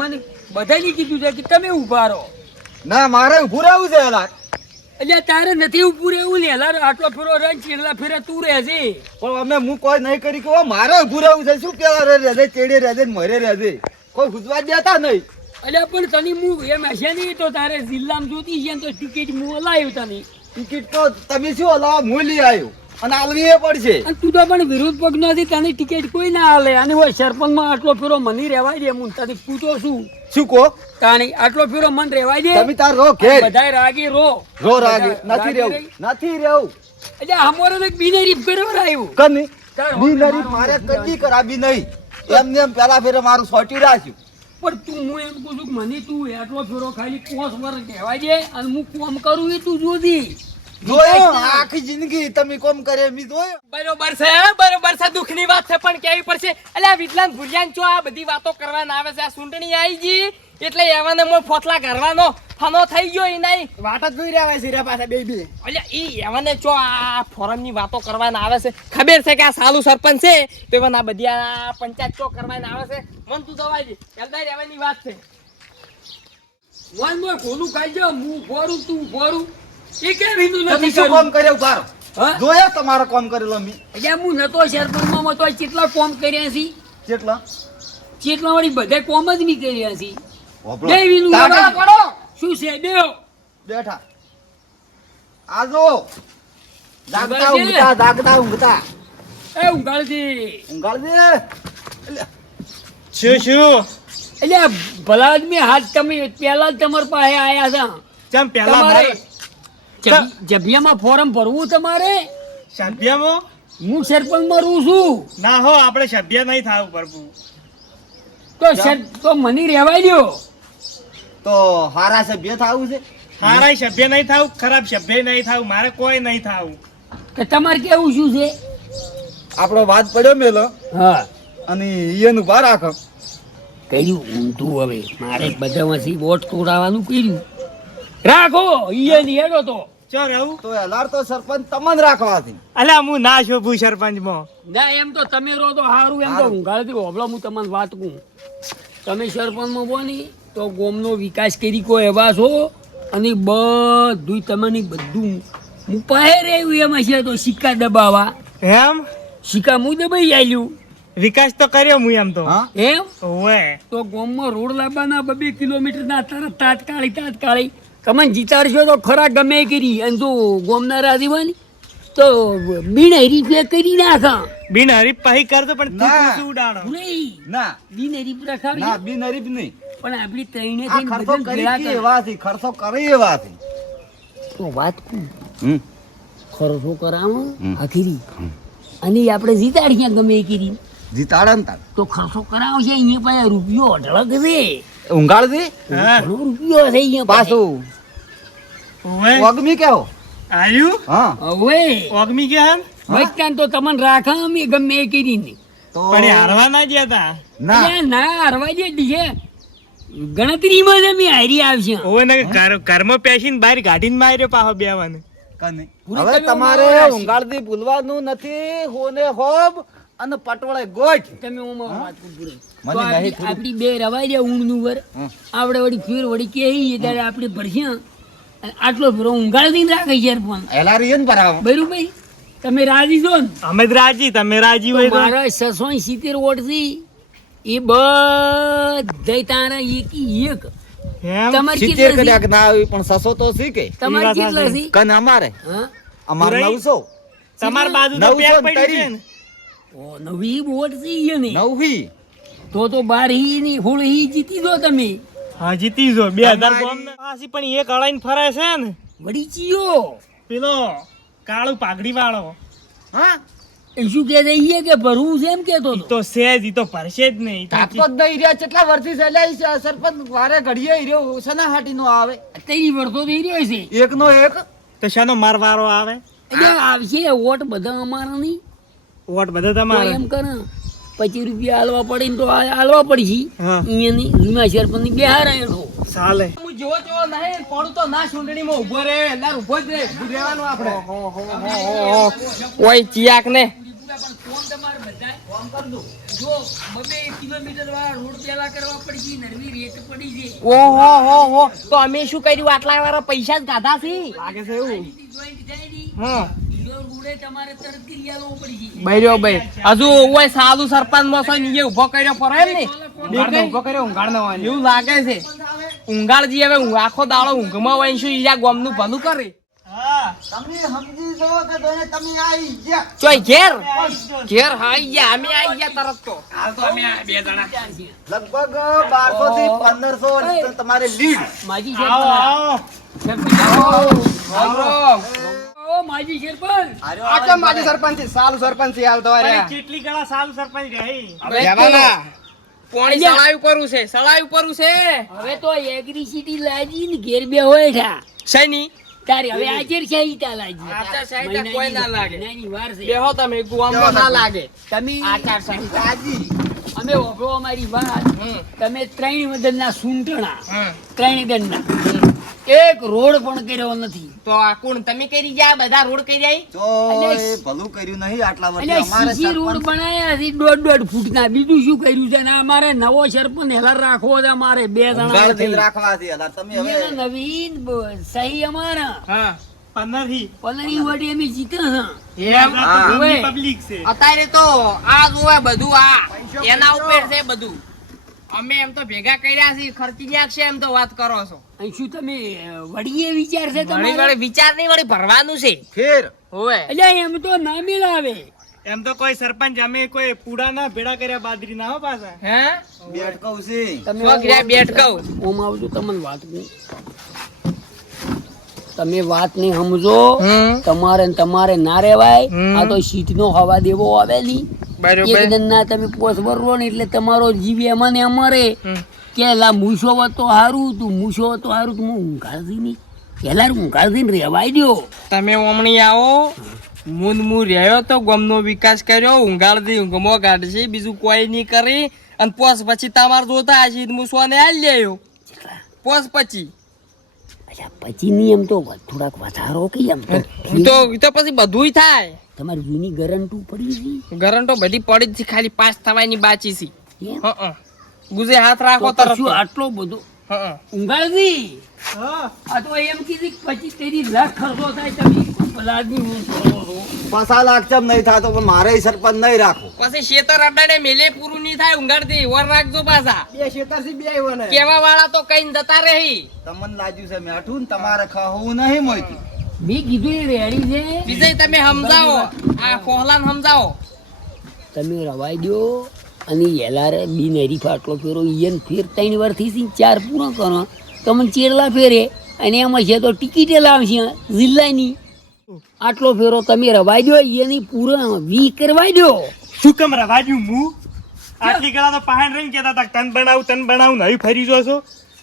મને બધાને કીધું છે કે તમે ઊભા રહો. ના મારે ઊભું રહેવું છે યાર એટલે તારે નથી ઊભું રહેવું ને એલાર આટલો ફેરો રન ચેડલા ફેરે તું રહેજે. પણ અમે હું કોઈ નહીં કરી કે મારે ઊભું રહેવું છે. શું કેવા રે રહેજે ચેડે રહેજે મરે રહેજે. કોઈ ગુજવા દેતા નહીં. એટલે પણ તને હું એમ હશે નહીં તો તારે જિલ્લામાં જોતી છે તો ટિકિટ હું લાવ્યો તને. ટિકિટ તો તમે શું હલાવા હું લઈ આવ્યો. અને આલવી એ પડશે. અને તું તો પણ વિરોધ પક્ષ નથી તને ટિકિટ કોઈ ના હાલે. અને હોય સરપંચમાં આટલો ફેરો મને રહેવાય દે. હું તને પૂછો છું. શું કહો? તાણી આટલો ફેરો મન રહેવાય દે. તમે તાર રો કે બધાય રાગી રો. રો રાગી. નથી રહેવું. નથી રહેવું. એટલે અમારે તો બિનરીફ ફેરવર આવ્યું. કની તાર બી હોટલ નરી મારે કદી કરાવી નહીં એમને એમ પેલા ફેરે મારું સોટી રાખ્યું. પણ તું હું એમ કહું છું મને તું આટલો ફેરો ખાલી પોસ વર્ષ કહેવાય છે અને હું કોમ કરું એ તું જોતી જોયો? આખી જિંદગી તમે કોમ કરે એમ જોયો? બરોબર છે બરોબર છે દુઃખની વાત છે પણ કેવી પડશે? એટલે આ વિટલાન ભુલિયાન ચો આ બધી વાતો કરવાના આવે છે? આ સુંટણી આવી ગઈ એટલે એવાને મોય ફોસલા કરવાનો ફનો થઈ ગયો એ નહીં. વાટ જ જોઈ રહ્યા છે પાછા બે બે. એટલે ઈ એવાને ચો આ ફોરમની વાતો કરવાના આવે છે? ખબર છે કે આ સાલું સરપંચ છે? તો એવાને આ બધી આ પંચાયત ચો કરવાના આવે છે? મન તું દવાઈ દે. રહેવાની વાત છે. મોય કોનું હું ફોરું તું ફોરું એ કેમ હિન્દુ નથી શું કામ કરે કર્યો જોયા તમારો કામ કરેલો મી. એટલે હું નતો સરપંચમાં તો કેટલા કોમ કર્યા છે? કેટલા કેટલા વળી બધે કોમ જ નહીં કર્યા છે. બે વિનુ પડો શું છે બે બેઠા. આજો જાગતા. ઊંઘતા જાગતા ઊંઘતા. એ ઊંઘાડજી. ઊંઘાડ દે શું શું? એટલે ભલા આદમી હાથ તમે પહેલા જ તમારા પાસે આયા છે ચમ પહેલા તમારે મારે ફોરમ ભરવું તમારે? સભ્યમાં? હું સરપંચમાં રહું છું. ના હો આપણે સભ્ય નહીં થાવું ભરવું તો સર- તો મને રહેવાય દો. તો હારા સભ્ય થાવું છે? હારા સભ્ય નહીં થાવું ખરાબ સભ્ય નહીં થાવું મારે કોઈ નહીં થાવું. કે તમારે કેવું શું છે? આપણો વાત પડ્યો મેલો. હા. અને ઈયન ઊભા રાખો. કર્યું ઊંધું હવે. મારે બધામાંથી વોટ તોડાવવાનું કર્યું. રાખો ઈયન હેડો તો. ચો રહું? તો એલાર તો સરપંચ તમને રાખવાથી. અલ્યા હું ના શોભું સરપંચમાં. ના એમ તો તમે રહો તો હારું એમ તો. ઊંઘાડતી હોબળો હું તમને વાત કહું. તમે સરપંચમાં બો ને તો ગોમનો વિકાસ કરી કોઈ એવા છો? અને બધું તમને બધું હું પાસે રહ્યું એમ હશે તો સિક્કા દબાવા. એમ? સિક્કા હું દબાઈ આલ્યું વિકાસ તો કર્યો હું એમ તો. હા? એમ? ઓવે. તો ગોમમાં રોડ લાવવાના બબે કિલોમીટરના તરત તાત્કાલિક તાત્કાલિક તમે જીતાડશો તો ખરા ગમે કરી. અને જો ગોમના રાજી હોય ને તો બિન હરીફે કરી નાખા. બિન હરીફ પાહી કરતો પણ તું ના. શું ઉડાડો? નહીં. ના. બિન હરીફ રખાવી ના બી નરીફ નહીં. પણ આપણી ત્રણે થઈને ખર્ચો કરી કે કરે. એવાથી ખર્ચો કરી એવાથી. તો વાત હમ. ખર્ચો કરાવો હમ. અને આપણે જીતાડીએ ગમે એ કરી. જીતાડે ને તાર. તો ખર્ચો કરાવો છે અહીંયા પાસે રૂપિયો અઢળક છે. ઊંઘાડ દે હા રૂપિયો છે અહીંયા પાછું. ઓવે. વગમી કેવો આયુ? હા. હવે ઓગમી ગયા બચકાન તો તમને રાખા અમે ગમે એ કરીને પણ હારવા ના ગયા તા? ના. ના હારવા જે છે. ગણતરીમાં જ અમે હારી આવશે. ઓવે ને કર્મ પેસીને બહાર કાઢીને માર્યો પાહો બેવાનું. કને. હવે તમારે ઉંગાળથી. ભૂલવાનું નથી. હોને હોબ અને પટોળે ગોઠ. તમે ઓમાં વાત પૂરી. આપણી બે રવાઈ જાય ઊંઘનું વર. આપડે વળી ફેર વળી કે ત્યારે આપણે ભરશે. આટલો ફેરો ઊંઘાડી રાખે છે એલા એલારી એને ભરાવો. બરું ભાઈ તમે રાજી છો ને? અમે જ રાજી તમે રાજી તો હોય તો. મારા છસો સિત્તેર વોટથી એ બધા તારા એક એક. એમ? તમારે સિત્તેર કદાચ ના આવી પણ સસો તો સી તમારે કેટલા સાચી. છે કને અમારે? હા? અમાર પુરાઈ? નવસો. તમાર બાજુ તો પેક પડી છે ને. ઓ નવી વોટ છે ને નવહી તો તો બાર હી ની હોળ હી જીતી દો તમે. હા જીતી જો બે હજાર તમારી- પાછી પણ એક અડાઈને ફરાય છે ને. વડી ચિયો પેલો કાળો પાઘડી વાળો હા? એ શું કે છે? કે ભરવું છે એમ કેતો તો. તો સેજ ઈ તો ભરશે જ નહીં. ઈ તો તાપતો જ નહીં રહ્યા કેટલા વર્ષથી ચાલ્યા સરપંચ વારે ઘડીએ ઈ રહ્યો સના હાટી નો આવે વર્ષો થઈ રહ્યો છે. એકનો એક. તો શાનો મારવારો આવે? એટલે આવશે વોટ બધા અમારા નહીં વોટ બધા તો એમ કરે. પચીસ રૂપિયા હાલવા પડે ને તો હાલવા પડશે. હા. અહીંયાની જૂના પર બિહાર આવ્યો ચાલે હું નહીં પણ તો ના સુંટણીમાં ઊભો રહે. અંદર ઊભો જ રહે. રહેવાનું આપણે. ઓય ચિયાક ને પણ ફોન તમારે બધાય ફોન કર દો જો બબે કિલોમીટર વાળા રોડ પેલા કરવા પડશે નરવી રેત પડી છે ઓહો હો હો. તો અમે શું કર્યું? આટલા વાળા પૈસા જ કાઢા છે. લાગે છે એવું? જોઈન્ટ બૈરો ભાઈ હજુ ઓય સાધુ સરપંચમાં છે ઊભો કર્યો ફરે એમ ને ઊભો કર્યો ઊંઘાડ એવું લાગે છે. ઊંઘાડજી હવે આખો દાડો ઊંઘમાં હોય છું શું ગોમનું ભલું કરે? તમે સમજી જો કે તમે આવી ગયા. ચોય ઘેર? ઘેર હાઈ ગયા. અમે આઈ ગયા તરત તો. હાલ તો અમે બે જણા. લગભગ બારસો થી પંદરસો તમારે લીડ. માજી આવો. આવો. ઓ માજી શેરપન આચમ માજી સરપંચ? છે સાલું સરપંચ છે હાલ તો કેટલી ગણા સારું સરપંચ રહી? પોણી સળાયું કરું છે સળાયું કરું છે. હવે તો એગ્રીસિટી લાજી ને ઘેર બે હોય થા શેની? તારી હવે આચર શાહીતા લાજી આચાર સંહિતા કોઈ ના લાગે. મહિનાની વાર છે. બેહો તમે ગુવામાં ના લાગે. તમે આચાર સંહિતા તાજી અમે ઓભળો અમારી વાત. તમે ત્રણ વદનના સૂંટણા. ત્રણ દંડના. એક રોડ પણ કર્યો નથી. તો આ કોણ તમે કરી ગયા બધા રોડ કરી જાય તો એ ભલું કર્યું નહીં આટલા વર્ષે અમારે સીસી રોડ બનાયા છે દોઢ દોઢ ફૂટના. બીજું શું કર્યું છે? ને અમારે નવો સરપંચ હેલાર રાખવો છે અમારે બે જણા રાખવા છે અલા તમે હવે નવીન સહી અમારા. હા અમે જીતે પબ્લિક છે. અત્યારે તો આ જોવે બધું આ. એના ઉપર છે બધું. અમે એમ તો ભેગા કર્યા છે ખર્ચી ગયા છે એમ તો વાત કરો છો. અહીં શું તમે વડીએ વિચાર છે તમારે? વળી વિચાર નહીં વળી ભરવાનું છે. ફેર. હોવે. એટલે એમ તો ના મિલાવે એમ તો કોઈ સરપંચ અમે કોઈ પૂડા ના ભેડા કર્યા બાદરી ના હો પાછા? હે? બેઠકું છે. તમે શોખ રહ્યા બેઠ કહું ઓમ આવજો તમને વાત તમે વાત નહીં સમજો. તમારે તમારે ના રેવાય આ તો સીટ નો હવા દેવો આવે ના તમે પોસ ભરવો ને એટલે તમારો જીવ એમાં ને અમારે. કે લા મૂછો હોત તો સારું તું મૂછો હોત તો સારું તું. ઊંઘાડતી નહીં. પેલા ઊંઘાડતી ને રેવાય દો તમે હમણી આવો. મૂંદ મુ રહ્યો તો ગમનો વિકાસ કર્યો ઊંઘાડથી ઊંઘમો કાઢશે બીજું કોઈ નહીં કરી. અને પોસ પછી તમારે જોતા હશે હું સોને હાલ લેયો પોસ પછી. અચ્છા પછી નહીં એમ તો થોડાક વધારો કે એમ તો. તો તો પછી બધુંય થાય. તમારી જૂની ગરંટુ પડી છે? ગરંટો બધી પડી જ છે ખાલી પાસ થવાની બાચી છે? હં. ગુજે હાથ રાખો તો શું આટલો બધો? હા આ તો એમ કીધી કે પછી તેરી લાખ ખર્ચો થાય તમે પેલા આદમી હું કરો છો. પસા લાખ ચમ નહીં થતો પણ મારે સરપંચ નહીં રાખો. પછી શેતર અડાડે મેલે પૂરું નહીં થાય ઊંઘાડતી વર રાખજો પાછા. બે શેતરથી બે આવ્યો ને કેવા વાળા તો કઈ જતા રહી. તમને લાગ્યું છે મેઠું ને તમારે ખાવું નહીં મોયતું મેં કીધું એ રેડી છે. વિજય તમે સમજાવો. આ કોહલાન સમજાવો. તમે રવાઈ દો અને એલારે બી નરી ફાટલો ફેરો ઈયન ફેર ત્રણ વારથી ચાર પૂરો કરો. તમને ચેરલા ફેરે અને એમાં છે તો ટિકિટે લાવશે જિલ્લાની આટલો ફેરો તમે રવાઈ દો એની પૂરો વી કરવાઈ દો શું કેમ રવાજ્યું હું આટલી ગળા તો પહાણ રહીને કહેતા હતા તન બનાવું તન બનાવું નહીં ફરી જો છો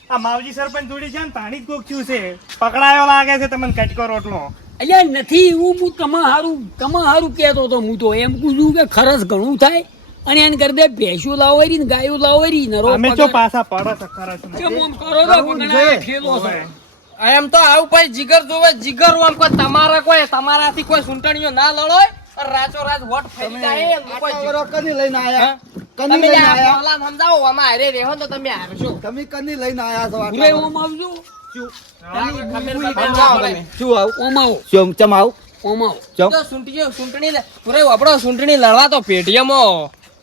આ માવજી સરપંચ જોડે છે ને પાણી જ કોક છે. પકડાયો લાગે છે તમને કટકો રોટલો. એટલે નથી એવું હું તમા હારું તમા હારું કહેતો હતો હું તો એમ કહું કે ખરસ ઘણું થાય અને એને કરી દે ભેંસું લાવરી ને ગાયો લાવરી ને અમે તો પાછા પડો ખરસ કેમ આમ કરો છો? પગના ઠેલો છો. એમ તો આવું કોઈ જીગર જોવે જીગર આમ કોઈ તમારા કોઈ તમારાથી કોઈ સૂંટણીઓ ના લડોય રાચો રાચ વોટ ફેરી જાય એમ કોઈ જીગર. કની લઈને આયા? કની લઈને આયા? કોહલાન સમજાવો આમાં હારે રહેવો તો તમે હારશો તમે કની લઈને આયા છો પૂરે આટલા ઓમ આવજો ખબર વરસ? સમજાવો તમે. શું આવું? ઓમ આવો. ચમ ચમ આવું? ઓમ આવો. ચમ. તો સૂંટણીઓ સૂંટણી લે- પૂરે વાપરો સૂંટણી લડવા તો પેટીએમો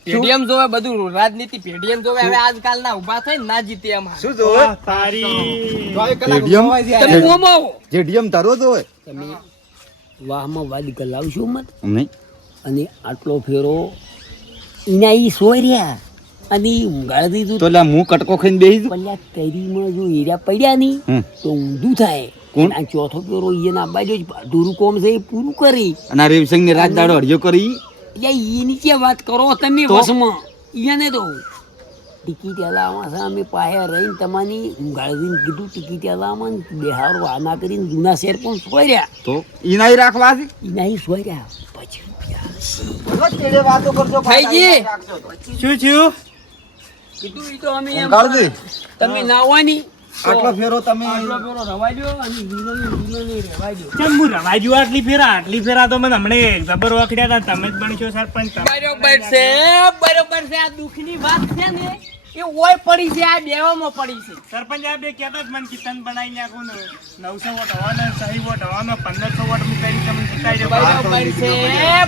પેટીએમ જોવે બધું રાજનીતિ પેટીએમ જોવે. હવે આજકાલના ઊભા થાય ના જીતે એમ શું જોવે? વાહ, તારી છે તમે ઓમ આવો. જેડીએમ તારો જોવે? તમે વાહમાં વાદ કલાવશું મત નહીં. અને આટલો ફેરો એના એ સોય રહ્યા અને ઊંઘાડી દીધું. તો એટલે હું કટકો ખાઈને બેસી દઉં પલ્યા તરીમાં જો હીરા પડ્યા નહીં તો ઊંધું થાય. કોણ? આ ચોથો પેરો એ ના બાજુ જ અધૂરું કોમ છે એ પૂરું કરી. અને રેવસિંગ ને રાત દાડો હરિયો કરી. એટલે એની કે વાત કરો તમે? વસમાં એને તો ટિકિટ એલામાં છે અમે પાયા રહીને તમારી ઊંઘાડીને કીધું ટિકિટ એલામાં બિહારો આના કરીને જૂના શેર પણ સોય રહ્યા તો એના રાખવા એના સોય રહ્યા પછી વાતો કરજો ભાઈજી. શું થયું કીધું ઈ તો અમે એમ તમે નાવાની આટલો ફેરો તમે આટલો અને. કેમ હું રવાજુ આટલી ફેરા આટલી ફેરા તો મને હમણે જબર વખડ્યા હતા તમે જ બનશો સરપંચ. બરોબર છે બરોબર છે આ દુઃખની વાત છે ને એ ઓય પડી છે આ દેવામાં પડી છે. સરપંચ આ બે કહેતા જ મને કે બનાવી નાખું ને. નવસો વોટ હવાનો સહી વોટ હવાનો પંદરસો વોટ હું કરી તમને જીતાઈ. બરોબર છે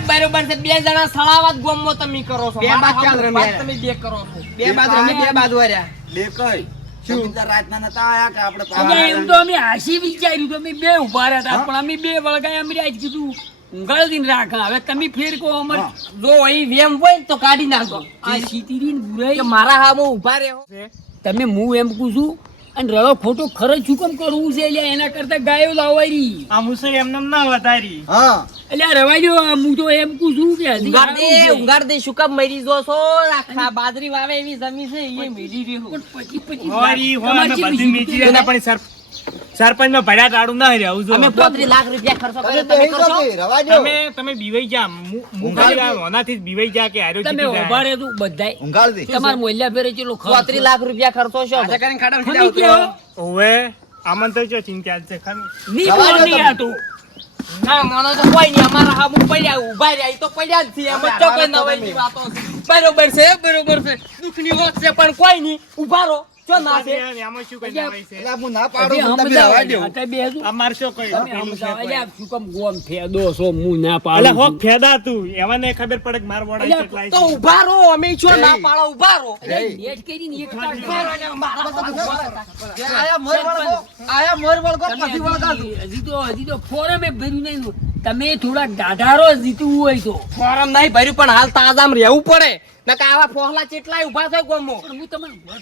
બરોબર. છે. બે જણા સળાવત ગોમો તમે કરો છો. બે બાદ ચાલ રમે રમ્યા. તમે બે કરો છો. બે બાદ રમી બે બાદ વર્યા. બે કઈ? રાજના રાતના નતા આયા કે આપણે અને એમ તો અમે હાસી વિચાર્યું તો અમે બે ઊભા રહ્યા હતા પણ અમે બે વળગાય અમે આજ કીધું ઊંઘાડી ને રાખા. હવે તમે ફેર કો અમર. જો અહીં વેમ હોય તો કાઢી નાખો. આ સીતીરી બુરાઈ. કે મારા હામો ઊભા રહ્યો તમે હું એમ કહું છું અને રડો ખોટો ખર્ચ શું કેમ કરવું છે એટલે એના કરતા ગાયો લાવવાની આ મુસળ એમને ના વધારી. હા. એટલે રવાજો રવા હું તો એમ કહું છું કે હજી દે સારું દે શું કામ મરી જો છો? આખા બાજરી વાવે એવી જમી છે એ મરી રહ્યો. પછી પછી હોરી હોરી બધી સીધી રહ્યા પણ સર સરપંચમાં ભર્યા ટાળું ના રહ્યું જો. અમે પોત્રીસ લાખ રૂપિયા ખર્ચો કર્યો તમે કરશો. તમે તમે બીવાઈ જા મુ- મુ હોનાથી બીવાઈ જા કે હાર્યો તમે જીતી ઊભા જાય. રહે તું બધાય દે. તમારા મોલ્યા ફેરે ચેલો ખર્ચ. પોત્રીસ લાખ રૂપિયા ખર્ચો છો આજે કરીને ખાડા ખમી આવતો ઓવે આમન તો જો ચિંતા છે ખમી. ની બોલની આ તું ના મને તો કોઈ નહીં અમારા હામુ પડ્યા ઊભા રહ્યા તો પડ્યા જ છે એમ તો કોઈ વાતો છે. બરોબર છે બરોબર છે. દુઃખની વાત છે પણ કોઈ નહીં. ઊભા રહો. જો ના છે? આમાં શું કઈ નવાઈ છે? એટલે હું ના પાડું તમે સમજાવો રવા ને. દ્યો. આ તો બે હજુ આ માર શું કઈ. એટલે શું કામ ગોમ ફેદો છો, હું ના એટલે હોક ફેદા તું. એવાને ખબર પડે કે માર વડા કેટલા તો ઊભા રહો અમે છો ના પાડો ઊભા રહો. એટલે કરી એક ને મારા હામુ ઊભા રહો. કે આયા મોર વળગો, આયા મોર વળગો, પછી વળગાડું. હજી હજી તો હજી તો ફોરમે ભર્યું નહીં તમે થોડા ગાઢારો જીતવું હોય તો. ફોરમ નહીં ભર્યું પણ હાલ તાજામ રહેવું પડે. નકા આવા ફોહલા ચેટલાય ઊભા થાય ગોમો. હું તમને વાત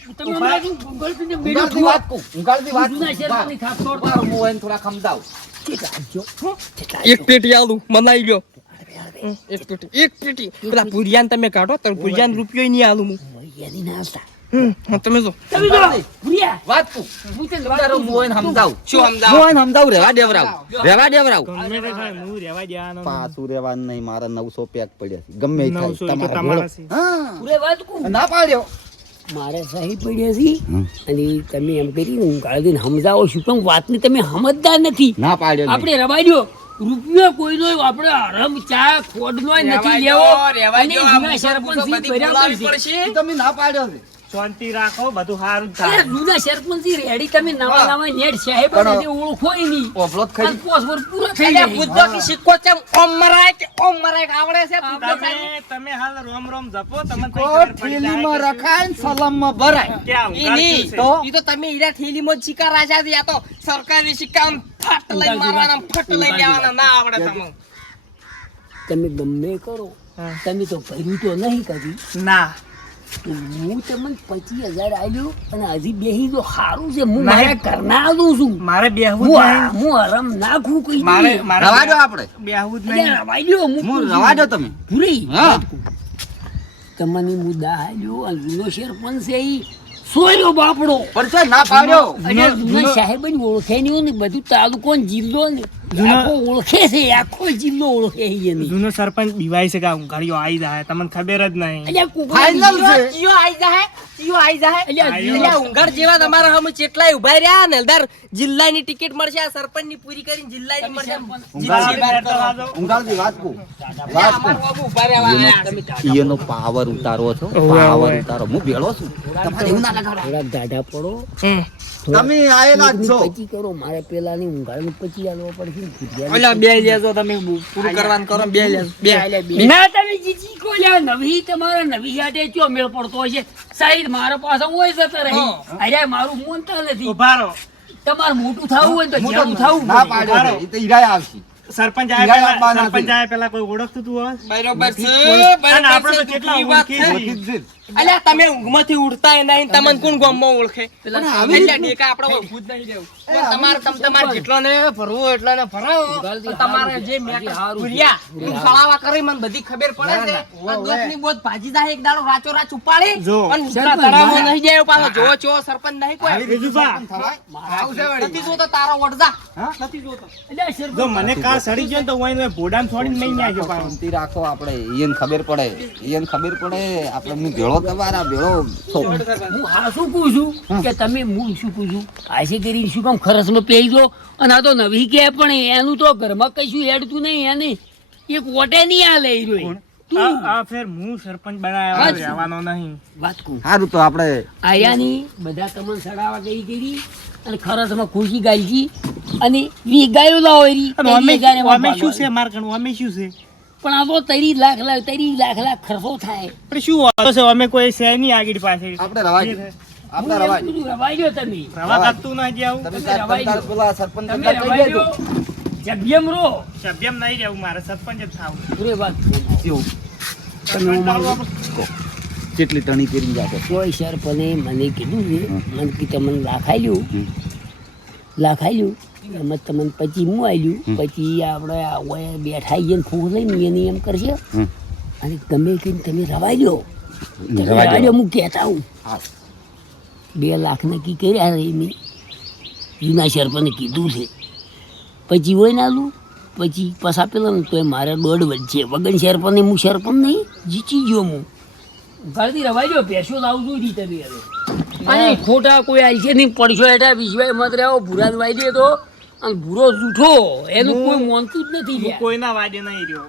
કહું, ઊંઘાડથી વાત હું થોડા? કેટલા એક પેટી આલું મનાઈ ગયો એક પેટી એક પેટી. પેલા પુરિયાન તમે કાઢો તો પુરિયાન રૂપિયો નહીં આલું હું. એની ના હા, તમે જો. તમે જો, ભૂરિયા, વાત કહું. હું તને ઊભા રહો, હું શું? સમજાવો હું એને સમજાવું, રહેવા દેવરાવું. રહેવા ગમે તે થાય, હું રહેવા દેવાનો પાછું રહેવાનું નહીં મારા નવસો પેક પડ્યા છે. ગમે એ થાય, 900 એ તો તમારા તમારા ભેળો. છે. હા. પૂરે વાત કહું. ના પાડ્યો. મારે સહી પડ્યા છે. અને તમે એમ કરી હું કાઢીને સમજાવો શું પણ વાતને તમે સમજદાર નથી. ના પાડ્યો. આપણે રવાજો રૂપિયો કોઈનો આપણે હરમ ચા ખોડનો નથી લેવો. અને સરપંચ પડશે. તમે ના પાડ્યો છે. શાંતિ રાખો બધું સારું થાય. જૂના સરપંચથી રેડી તમે નવા નવા નેટ સાહેબ ઓળખો નહીં. ઓફલો જ અને ખરી. પર પૂરા થઈ જાય. બુદ્ધો કે સિક્કો ચમ ઓમ મરાય કે ઓમ મરાય કે આવડે છે તમે તમે હાલ રોમ રોમ જપો કો ખબર પડી રખાય ને સલામમાં ભરાય. કે ઈ છે? તો? ઈ તો તમે ઈરા થેલી માં સિક્કા રાખ્યા છે. તો સરકારી સિક્કા આમ ફટ લઈ મારવાના, ફટ લઈ લેવાના. ના આવડે તમને. તમે ગમે કરો તમે તો ભર્યું તો નહીં કદી. ના. તો હું તમને પચીસ હજાર આલ્યો અને હજી બેહી તો સારું છે. હું. મારા ઘરના આલું છું. મારે બેહવું હું જ આ- નહીં હું હરમ નાખું કઈ મારે રવા દો આપણે. બેહવું જ નહીં. રવા દો હું હું રવા દો તમે. પૂરી તમને મુદ્દા આલ્યો અને જૂનો સરપંચ છે એ સોયરો બાપડો. પણ ના પાડ્યો. અને જૂના સાહેબ ઓળખે નહીં ને બધું તાલુકો ને જિલ્લો ને. ઓળખે છે આખો જિલ્લો ઓળખે છે જૂનો સરપંચ બીવાય છે કે આ આવી જાય તમને ખબર જ નહીં. ફાઇનલ છે. ચિયો આઈ જાહે, ચિયો આઈ જાહે. અલ્યા, આયો. જેવા તમારા સામે ચેટલાય ઊભા રહ્યા ને હલદાર જિલ્લાની ટિકિટ મળશે આ સરપંચની પૂરી કરીને જિલ્લાની મળશે. વાત. વાત ઊભા પાવર ઉતારો છો પાવર ઉતારો. હું ભેળો છું. તમારે એવું ના લગાડો. થોડાક દાઢા પડો. તમે આયેલા જ છો. પછી કરો મારે પેલાની ઊંઘાડનું પચી આલવા પડશે ને. અલ્યા, બે લેજો તમે પૂરું કરવાનું કરો બે લેજો બે. ના તમે જીજી કો લ્યા નવી તમારા નવી યાદે ચો મેળ પડતો હશે સાઈડ મારો પાસે હોય જતા રહે. અરે મારું મોનતા નથી. ઉભારો તમાર મોટું થવું હોય ને તો હું જેવું થાવું ના પાડો એ તો ઈરાય આવશે. સરપંચ આયા પેલા સરપંચ આયા પહેલા કોઈ ઓળખતું તું હોય બરોબર છે આપણે તો કેટલા. ઓળખી છે. અલ્યા તમે ઊંઘમાંથી ઉઠતાય નહીં તમને કોણ ગામમાં ઓળખે? આવી ડેકા આપણે ઓળખવું જ નહીં દેવું. તમારે તમ તમારે જેટલોને ભરવું એટલોને ભરાવો. પણ તમારે જે મેં ભૂલ્યા એ સળાવા કરી મને બધી ખબર પડે છે. દોસ્તની બોધ ભાજી જાય એક દાડો રાચો રાચ ઉપાડી. અને ઉતરા તળાવમાં નહીં જાય પાછો જો જો સરપંચ નહીં કોઈ. નથી જોતો તારો વડજા નથી જોતો. જો મને કાર સડી ગયો ને તો હું એને ભોડામાં છોડીને નહીં આવ્યો રાખો આપણે. ઈયન ખબર પડે. એને ખબર પડે. આપણે હું ભેળો તમારા ભેળો હું હા શું કહું છું કે તમે હું શું કહું છું આશે કરીને શું કામ ખરસમાં પહેરી દો અને આ તો નવી કે પણ એનું તો ઘરમાં કશું હેડતું નહીં એને એક વોટે નહીં આ લઈ રહ્યો. આ આ ફેર હું સરપંચ બનાવ્યો રહેવાનો નહીં. વાત કહું સારું તો આપણે આયાની બધા તમને સડાવા ગઈ કરી અને ખરસમાં ખુશી ગાલજી અને વી ગાયો લાવો અમે શું છે? માર કણ અમે શું છે? પણ આ તો તરી લાખ લાખ તરી લાખ લાખ ખર્ચો થાય. પણ શું વાતો છે? અમે કોઈ છે નહીં આગળ પાસે આપણે રવાજ આપણે હું રવાજ રવાઈ ગયો તમે. રવા કાતું ના જાવ તમે રવાઈ ગયો બોલા સરપંચ તમે રવાઈ. ગયો જબ્યમ રો સભ્યમ નહીં રહેવું મારે સરપંચ જ થાવ. પૂરે વાત જેવું. તમે અમારું જેટલી તણી કરીને જાતો. કોઈ સરપંચે મને કીધું છે મને કે તમને લાખાયેલું લાખાયેલું એમાં તમને પછી હું આવ્યું પછી આપણે આ ઓય બેઠા જઈને ને ફૂક લઈને એની એમ કરશે. અને ગમે કહીને તમે રવાઈ લો. તમે રવાઈ લો. હું કહેતા હું. બે લાખ નક્કી કર્યા છે મેં વિના સરપંચે કીધું છે. પછી હોય ના લું પછી પસા પેલા ને એ મારે દોઢ વધશે વગન શેરપને હું શેરપન નહીં જીતી ગયો હું. ઘરથી રવાજો પેશો લાવજો રી તમે હવે. અને ખોટા કોઈ આલ છે નહીં. પડશો એટા વિશ્વાય મત રહ્યો ભૂરાદ વાઈ દે તો. અને ભૂરો જૂઠો એનું કોઈ માનતું જ નથી કોઈના વાડે નહીં રહ્યો.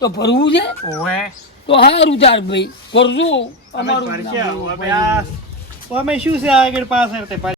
તો ભરવું છે? ઓવે. તો હારું તાર ભાઈ. કરજો અમે અમારું અમે શું છે આગળ પાછળ તે